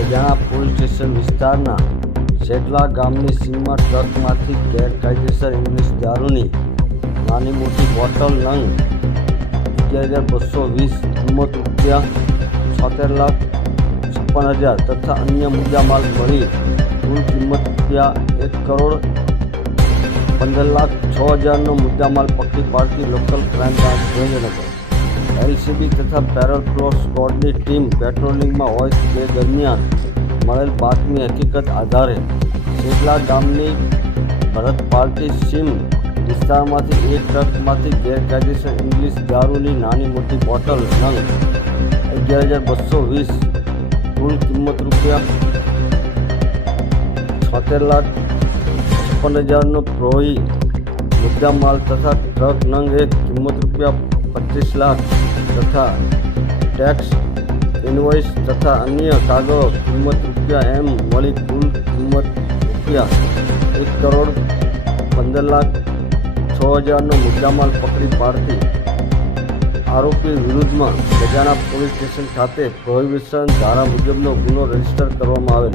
ગજાણા police station વિસ્તારના શેટલા ગામની સીમમાં ટ્રકમાંથી ગેરકાયદેસર ઇંગ્લિશ દારૂની નાની મોટી બોટલ નંગ 11,220 કિંમત ₹76,56,000 તથા અન્ય મુદ્દામાલ મળી કુલ કિંમત ₹1,15,06,000નો મુદ્દામાલ પકડી પાડતી local crime branch Gandhinagar LCB તથા પેરોલ ફ્લોર સ્ક્વોડની ટીમ પેટ્રોલિંગમાં હોય તે દરમિયાન મળેલ બાતમી હકીકત આધારે શેટલા ગામની ભરત પાર્ટી સીમ વિસ્તારમાંથી એક ટ્રકમાંથી ગેરકાયદેસર ઇંગ્લિશ દારૂની નાની મોટી બોટલ નંગ 11,220 કુલ કિંમત ₹76,56,000નો પ્રોહી મુદ્દામાલ તથા ટ્રક નંગ એક કિંમત ₹25 લાખ તથા ટેક્સ ઇનવોઇસ તથા અન્ય કાગળો કિંમત એમ મળી કુલ કિંમત ₹1,15,06,000નો મુદ્દામાલ પકડી પાડતી આરોપી વિરુદ્ધમાં ગજાણા પોલીસ સ્ટેશન ખાતે પ્રોહિબિશન ધારા મુજબનો ગુનો રજીસ્ટર કરવામાં આવેલ।